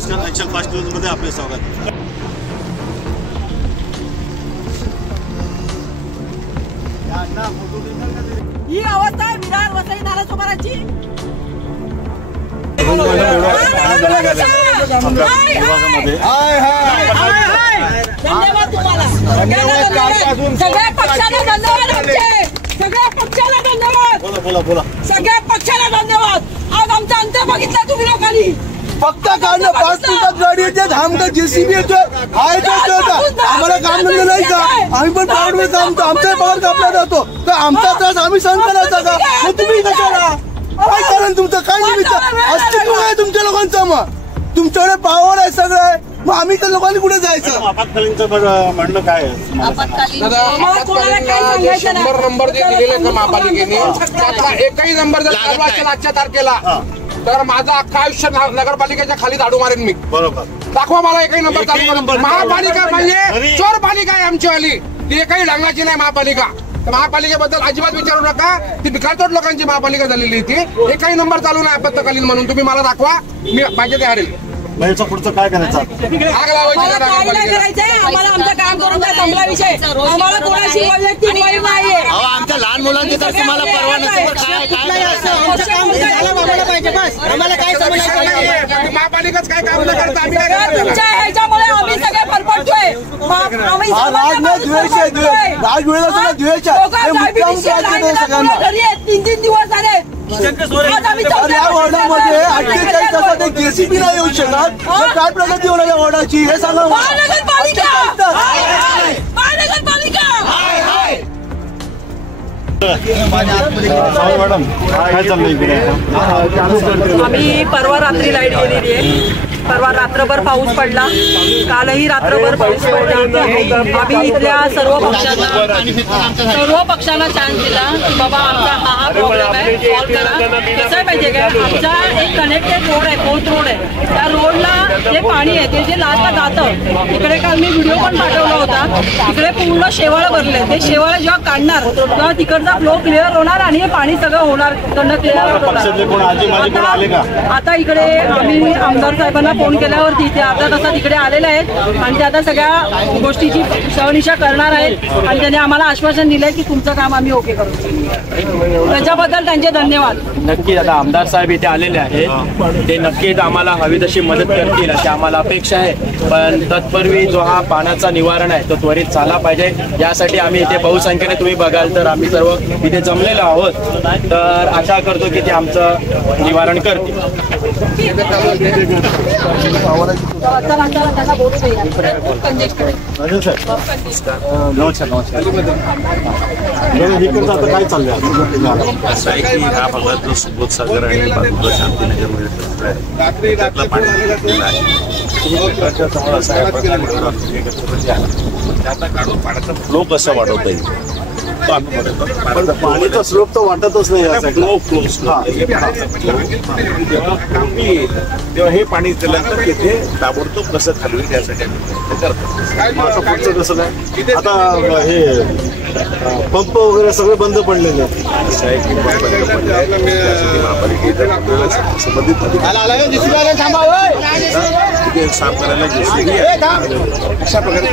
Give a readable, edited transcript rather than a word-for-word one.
नमस्कार, action fast न्यूजमध्ये आपले स्वागत. ही अवस्था आहे विरार वसई नालासोपाराची. धन्यवाद तुम्हाला सगळ्या पक्षाला, धन्यवाद आमचे सगळ्या पक्षाला, धन्यवाद सगळ्या पक्षाला, धन्यवाद. आज आमचा अंत बघितला तुम्ही लोकांनी. फक्त कारण 5 मिनिटात गाडी येते, धामता जेसीबी येतोय, हा येतोय. आम्हाला काम धंदा नाही का? आम्ही पण पावडमध्ये थांबतो, आमचा पावर कापला जातो, तर आमचा त्रास आम्ही सहन करायचा का? मग तुम्ही कशाला? काय कारण तुमचं? काय निमित्त अस्तित्व आहे तुमच्या लोकांचं? मग तुमच्याकडे पावर आहे, सगळं आहे, मग आम्ही त्या लोकांनी कुठे जायचं? आपत्कालीनचं म्हणणं काय आहे? 100 नंबर जे दिलेले आहेत महापालिकेने, त्यातला एकही नंबर जर चालू असेल आजच्या तारखेला तर माझं अख्खं आयुष्य नगरपालिकेच्या खाली झाडू मारेन मी. बरोबर, दाखवा मला एकही नंबर चालू. महापालिका म्हणजे चोर पालिका आहे आमचीवाली, ती एकही ढंगाची नाही महापालिका. महापालिकेबद्दल अजिबात विचारू नका, ती भिकारचोट लोकांची महापालिका झालेली ती. एकही नंबर चालू नाही आपत्कालीन म्हणून. तुम्ही मला दाखवा, मी पाहिजे ते हरेल. याचं पुढचं काय करायचं? आग लावायची. आम्हाला आमचं काम करून द्या, संपला विषय. आम्हाला कोणाशी वैयक्तिक वैर नाहीये. आमच्या लहान मुलांची तर तुम्हाला परवा नसेल तर काय आम्हाला काय समजायचं? महापालिकाच काय काम न करता आम्ही काय तुमच्या ह्याच्यामुळे आम्ही सगळे फरफटतोय. आम्ही घरी 3-3 दिवस झाले. या वॉर्डामध्ये 48 तासात एक जेसीबी नाही येऊ शकत. काय प्रगती होणार या वॉर्डाची हे सांगा. मॅडम काय चाललंय इकडे? आम्ही परवा रात्री लाईट गेलेली आहे. परवा रात्रभर पाऊस पडला, कालही रात्रभर पाऊस पडला. आम्ही इथल्या सर्व पक्षांना चान्स दिला की बाबा आमचा हा प्रॉब्लेम आहे, सॉल्व्ह करा. कसं आहे माहितीये का, आमचा एक कनेक्टेड रोड आहे, कोर्ट रोड आहे. त्या रोडला जे पाणी आहे ते जे लास्टला जातं, तिकडे काल मी व्हिडिओ पण पाठवला होता. तिकडे पूर्ण शेवाळ भरले. ते शेवाळ जेव्हा काढणार तेव्हा तिकडचा फ्लो क्लिअर होणार आणि हे पाणी सगळं होणार, तिकडनं क्लिअर होणार. आता इकडे आम्ही आमदार साहेबांना फोन केल्यावरती ते अर्धा तासात इकडे आलेले आहेत आणि ते आता सगळ्या गोष्टीची शहनिशा करणार आहेत आणि त्यांनी आम्हाला आश्वासन दिलंय की तुमचं काम आम्ही ओके करू. त्याच्याबद्दल त्यांचे धन्यवाद. नक्कीच आता आमदार साहेब इथे आलेले आहेत, ते नक्कीच आम्हाला हवी तशी मदत करतील अशी आम्हाला अपेक्षा आहे. पण तत्पूर्वी जो हा पाण्याचा निवारण आहे तो त्वरित झाला पाहिजे. यासाठी आम्ही इथे बहुसंख्येने तुम्ही बघाल तर आम्ही सर्व इथे जमलेलो आहोत. तर आशा करतो की ते आमचं निवारण करतील. काय चाललंय? असं आहे की ह्या भागात जो सुबोधसागर आणि बाजूला शांतीनगर त्यातला पाणी त्यातला काढून पाण्याचा फ्लो कसा वाढवता येईल तो आम्ही बघतो. पाणीचा स्लोप तर वाटतच नाही. तेव्हा हे पाणी दिल्यानंतर तिथे ताबडतोब कसं घालवेल यासाठी आम्ही करतो. पुढचं कसं काय? आता हे पंप वगैरे सगळे बंद पडलेले आहेत. असं आहे की संबंधित साफ करायला अशा प्रकारे